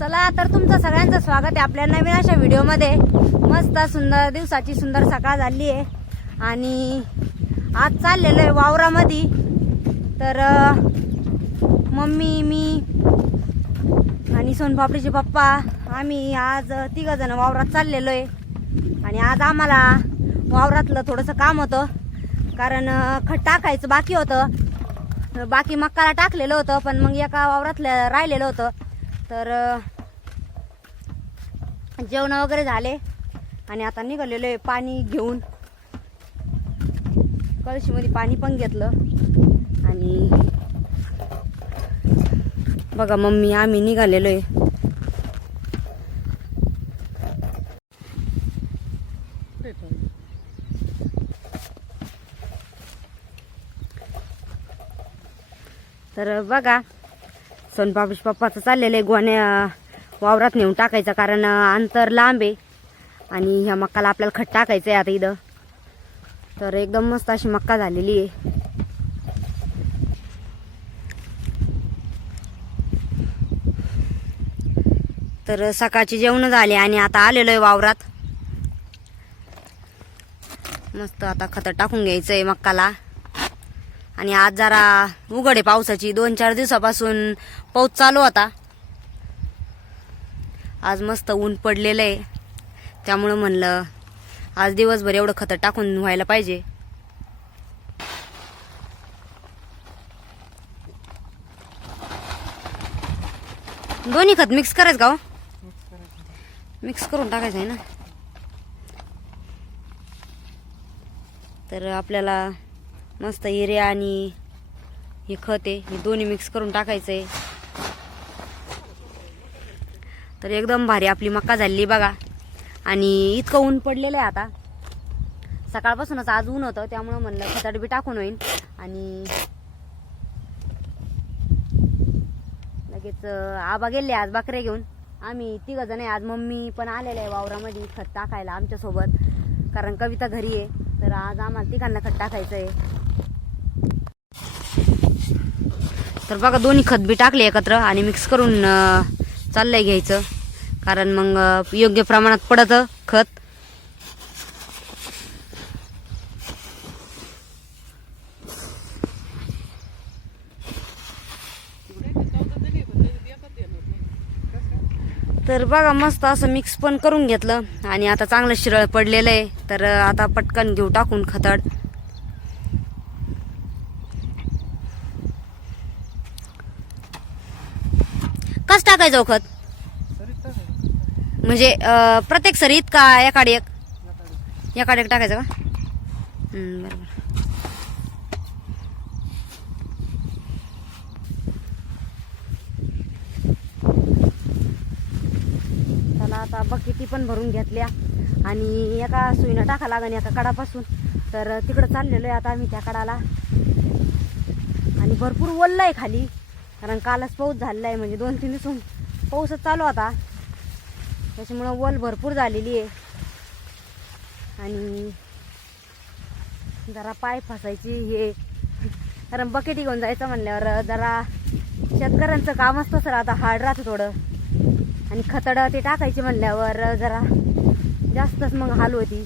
चला तर तुमचं सगळ्यांचं स्वागत आहे आपल्या नवीन अशा व्हिडिओमध्ये. मस्त सुंदर दिवसाची सुंदर सकाळ झाली आहे. आणि आज चाललेलो आहे वावरामध्ये. तर मम्मी मी आणि सोनपापडीचे पप्पा आम्ही आज तिघ जण वावरात चाललेलो आहे. आणि आज आम्हाला वावरातलं थोडंसं काम होतं. कारण खट टाकायचं बाकी होतं. बाकी मक्काला टाकलेलं होतं पण मग एका वावरातलं राहिलेलं होतं. तर जेवण वगैरे झाले. आणि आता निघालेलो आहे पाणी घेऊन. कळशीमध्ये पाणी पण घेतलं. आणि बघा मम्मी आम्ही निघालेलो आहे. तर बघा सोनपापीश पप्पाचं चाललेलं आहे गोण्या वावरात नेऊन टाकायचं कारण अंतर लांब आहे. आणि ह्या मक्काला आपल्याला खत टाकायचं आहे आता इथं. तर एकदम मस्त अशी मक्का झालेली आहे. तर सकाळची जेवण झाले आणि आता आलेलो आहे वावरात. मस्त आता खत टाकून घ्यायचं आहे मक्काला. आणि आज जरा उघड आहे पावसाची दोन चार दिवसापासून पाऊस चालू होता. आज मस्त ऊन पडलेलं आहे. त्यामुळं म्हणलं आज दिवसभर एवढं खतं टाकून व्हायला पाहिजे. दोन्ही खत मिक्स करायचं का हो? मिक्स करून टाकायचं आहे ना. तर आपल्याला मस्त युरिया आणि हे खत आहे. हे दोन्ही मिक्स करून टाकायचं आहे तर एकदम भारी आपली मक्का झालेली बघा. आणि इतकं ऊन पडलेलं आहे आता. सकाळपासूनच आज ऊन होतं त्यामुळं म्हणलं खताड बी टाकून होईल आणि लगेच आबा गेले आज बकरे घेऊन. आम्ही तिघ जण आहे. आज मम्मी पण आलेले आहे वावरामध्ये खत टाकायला आमच्यासोबत. कारण कविता घरी आहे. तर आज आम्हाला तिघांना खत टाकायचं आहे तर बघा दोन्ही खत बी टाकले एकत्र आणि मिक्स करून चाललंय घ्यायचं. कारण मग योग्य प्रमाणात पडतं खत. तर बघा मस्त असं मिक्स पण करून घेतलं. आणि आता चांगलं शिरळ पडलेलं आहे. तर आता पटकन घेऊ टाकून खतड. कस टाकायचं खत म्हणजे प्रत्येक सरीत का एकाड एक? एकाड एक टाकायचं का? बरोबर. त्याला आता बकेटी पण भरून घेतल्या. आणि एका सुईनं टाका लागेल एका कडापासून. तर तिकडं चाललेलो आहे आता आम्ही त्या कडाला. आणि भरपूर ओललं आहे खाली. कारण कालच पाऊस झालेला आहे म्हणजे दोन तीन दिवसून पाऊसच चालू होता. त्याच्यामुळं वल भरपूर झालेली आहे. आणि जरा पाय फसायची हे. कारण बकेटी घेऊन जायचं म्हणल्यावर जरा शेतकऱ्यांचं काम असतं सर आता हार्ड राहतं थोडं. आणि खतड ते टाकायचे म्हणल्यावर जरा जास्तच मग हाल होती.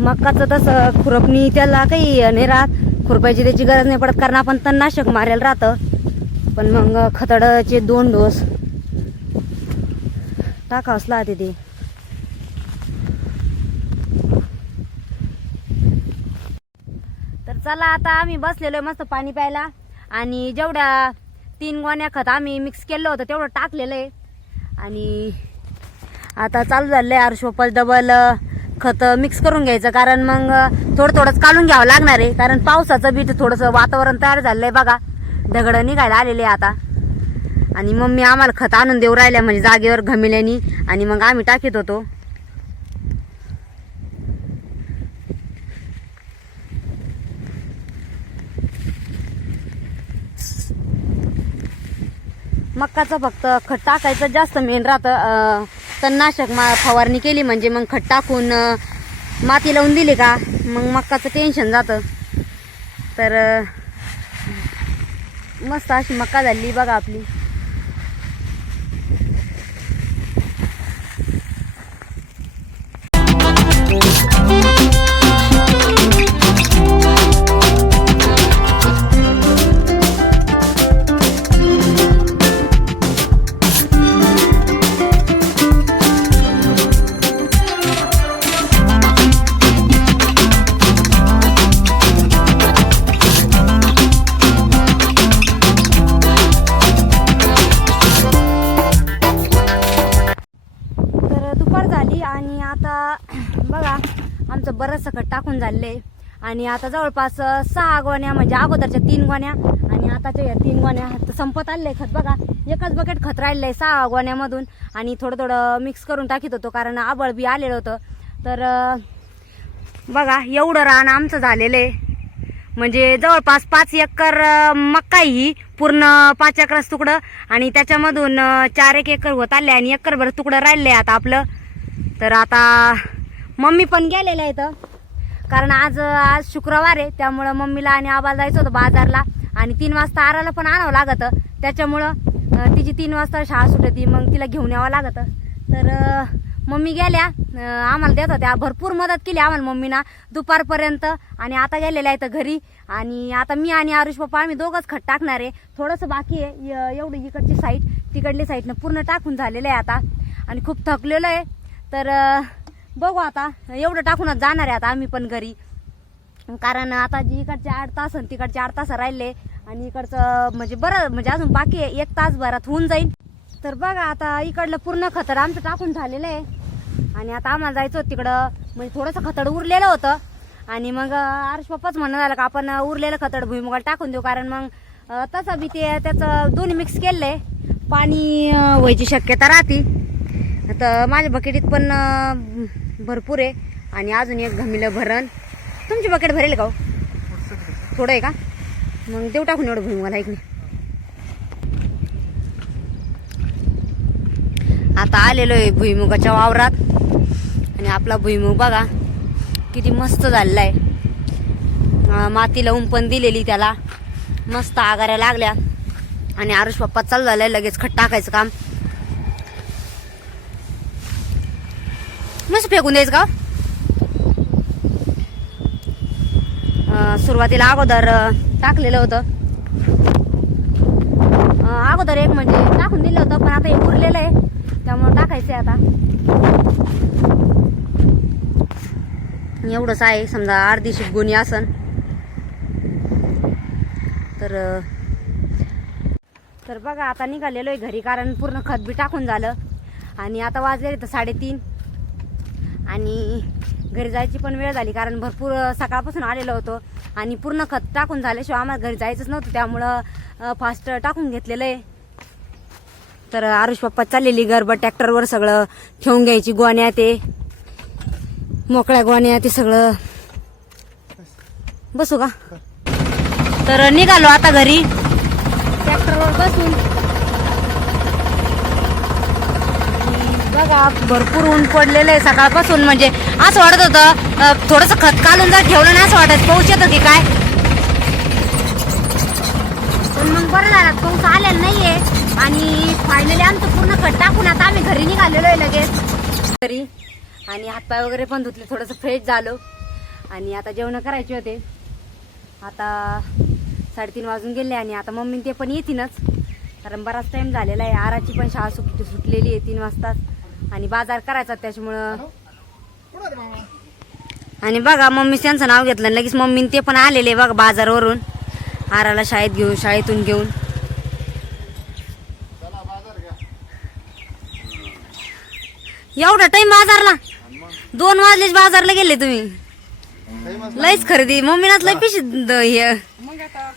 मकाचं तसं खुरपणी त्याला काही नाही राहत. खुरपायची त्याची गरज नाही पडत कारण आपण तणनाशक मारायला राहतं. पण मग खतडचे दोन डोस टाकावंच लागते ते. तर चला आता आम्ही बसलेलो मस्त पाणी प्यायला. आणि जेवढ्या तीन गोण्या खत आम्ही मिक्स केलं होतं तेवढं टाकलेलं आहे. आणि आता चालू झालं आहे आरशोपल डबल खत मिक्स करून घ्यायचं. कारण मग थोडं थोडंच काढून घ्यावं लागणार आहे. कारण पावसाचं बीट थोडंसं वातावरण तयार झालं आहे बघा. दगडं निघायला आलेले आता. आणि मम्मी आम्हाला खत आणून देऊ राहिल्या म्हणजे जागेवर घमिल्यानी. आणि मग आम्ही टाकीत होतो. मक्काचं फक्त खत टाकायचं. जास्त मेन राहतं तणनाशक मा फवारणी केली म्हणजे मग खत टाकून माती लावून दिली का? मग मक्काचं टेन्शन जातं. तर मस्त अशी मक्का झाली बघा आपली. खत टाकून झालेलं. आहे आणि आता जवळपास सहा गोण्या म्हणजे अगोदरच्या तीन गोण्या. आणि आताच्या या तीन गोण्या संपत आले खत बघा. एकच बकेट खत राहिलं आहे सहा गोण्यामधून. आणि थोडं थोडं मिक्स करून टाकीत होतो कारण आबळ बी आलेलं होतं. तर बघा एवढं रान आमचं झालेलं आहे म्हणजे जवळपास पाच एकर मक्का ही पूर्ण पाच एकरच तुकडं. आणि त्याच्यामधून चार एक एकर होत आले आणि एकरभर तुकडं राहिलंय आता आपलं. तर आता मम्मी पण गेलेलं आहे तर कारण आज आज शुक्रवार आहे त्यामुळं मम्मीला आणि आबाला जायचं होतं बाजारला. आणि तीन वाजता आराला पण आणावं लागतं. त्याच्यामुळं तिची तीन वाजता शाळा सुटती मग तिला घेऊन यावं लागतं. तर मम्मी गेल्या आम्हाला देत होत्या. भरपूर मदत केली आम्हाला मम्मीना. दुपारपर्यंत आणि आता गेलेल्या आहेत घरी. आणि आता मी आणि आरुष पप्पा आम्ही दोघंच खत टाकणार आहे. थोडंसं बाकी आहे. य- एवढी इकडची साईड तिकडली साईडनं पूर्ण टाकून झालेलं आहे आता. आणि खूप थकलेलो आहे. तर बघू आता. एवढं टाकूनच जाणार आहे आता आम्ही पण घरी. कारण आता जी इकडचे आठ तास आणि तिकडचे आठ तास राहिले आणि इकडचं म्हणजे बरं म्हणजे अजून बाकी आहे. एक तास भरात होऊन जाईल. तर बघा आता इकडलं पूर्ण खतर आमचं टाकून झालेलं आहे. आणि आता आम्हाला जायचं होतं तिकडं. म्हणजे थोडंसं खतड उरलेलं होतं. आणि मग आरश पप्पाच म्हणणं झालं का आपण उरलेलं खतड भुईमुगाला टाकून देऊ. कारण मग तसं बी ते त्याचं दोन्ही मिक्स केलेलं आहे पाणी व्हायची शक्यता राहते. तर माझ्या बकेटीत पण भरपूर आहे. आणि अजून एक घमिलं भरण. तुमची बकेट भरेल का हो? थोडं आहे का? मग देऊ टाकून एवढं भुईमुगाला ऐक मी आता आलेलो आहे भुईमुगाच्या वावरात. आणि आपला भुईमुग बघा किती मस्त झालेला आहे मातीला उंपण दिलेली त्याला. मस्त आगाऱ्या लागल्या. आणि आरुष पप्पा चालू झालाय लगेच खट टाकायचं काम. मस्त फेकून द्यायचं का? सुरुवातीला अगोदर टाकलेलं होतं. अगोदर एक म्हणजे टाकून दिलं होतं पण आता हे उरलेलं आहे. त्यामुळे टाकायचं आहे आता. एवढंच आहे समजा अर्धी शिपगुणी असन. तर तर बघा आता निघालेलो आहे घरी कारण पूर्ण खत बी टाकून झालं. आणि आता वाजले तर साडेतीन. आणि घरी जायची पण वेळ झाली कारण भरपूर सकाळपासून आलेलो होतो. आणि पूर्ण खत टाकून झाल्याशिवाय आम्हाला घरी जायचंच नव्हतं. त्यामुळं फास्ट टाकून घेतलेलं आहे. तर आरुष पप्पा चाललेली गरबा ट्रॅक्टरवर सगळं ठेवून घ्यायची. गोण्या ते मोकळ्या गोण्या ते सगळं. बसू का? तर निघालो आता घरी. ट्रॅक्टरवर बसून. बघा भरपूर ऊन पडलेलं आहे सकाळपासून. म्हणजे असं वाटत होतं थोडंसं खत काढून जर ठेवलं नाही असं वाटत पाऊस येतो की काय? पण मग बरं झालं पाऊस आलेला नाहीये. आणि फायनली आमचं पूर्ण खत टाकून आता आम्ही घरी निघालेलो आहे लगेच. घरी. आणि हातपाय वगैरे पण धुतले थोडंसं फ्रेश झालो. आणि आता जेवण करायचे होते. आता साडेतीन वाजून गेले आणि आता मम्मी ते पण येतीनच कारण बराच टाइम झालेला आहे. आराची पण शाळा सुट सुटलेली आहे तीन वाजताच. आणि बाजार करायचा त्याच्यामुळं. आणि बघा मम्मी त्यांचं नाव घेतलं आणि लगेच मम्मी ते पण आलेले बघा बाजारवरून. आराला शाळेत घेऊन शाळेतून घेऊन. एवढा टाइम बाजारला? दोन वाजलेच बाजारला गेले तुम्ही. लईच खरेदी. मम्मीनाच लई पिशी द- हे.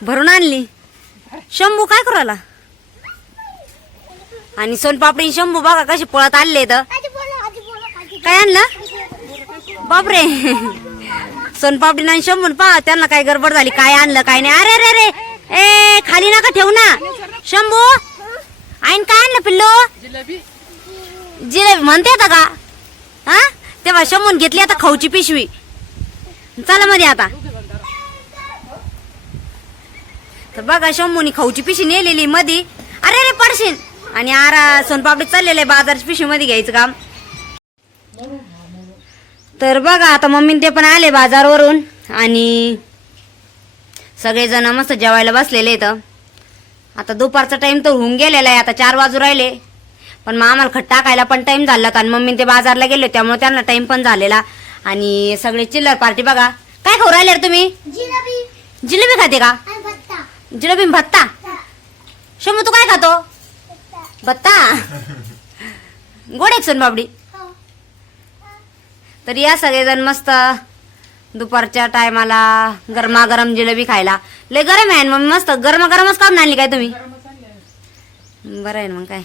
भरून आणली. शंभू काय करू आला आणि सोनपापडी आणि शंभू बघा कसे पळत आणले तर काय आणलं? बापरे. सोनपापडी आणि शंभून पहा त्यांना काय गडबड झाली काय आणलं काय नाही. अरे अरे अरे. ए खाली नका ठेवू ना. शंभू आईन काय आणलं पिल्लो? जिलेबी. जिलेबी म्हणते आता का? हा? तेव्हा शंभून घेतली आता खाऊची पिशवी. चला मध्ये आता. तर बघा शंभूनी खाऊची पिशी नेलेली मधी. अरे रे पडशील. आणि आरा सोनपापडी चाललेले बाजारची पिशी मध्ये घ्यायचं काम. तर बघा आता मम्मी ते पण आले बाजारवरून आणि सगळेजण मस्त जेवायला बसलेले इथं आता दुपारचा टाइम तर होऊन गेलेला आहे आता चार वाजू राहिले. पण मग आम्हाला खट टाकायला पण टाइम झाला कारण मम्मी ते बाजारला गेले त्यामुळे त्यांना टाइम पण झालेला. आणि सगळे चिल्लर पार्टी बघा. काय खाऊ राहिले रे तुम्ही? जिलेबी. जिलेबी खाते का? आणि भत्ता. जिलेबी आणि भत्ता? शंभू तू काय खातो? भत्ता गोड एक बाबडी हो. तर या सगळेजण मस्त दुपारच्या टायमाला गरमागरम जिलेबी खायला. लय गरम आहे ना मग मस्त गरम गरमच काम आणली काय तुम्ही? बरं आहे ना मग काय?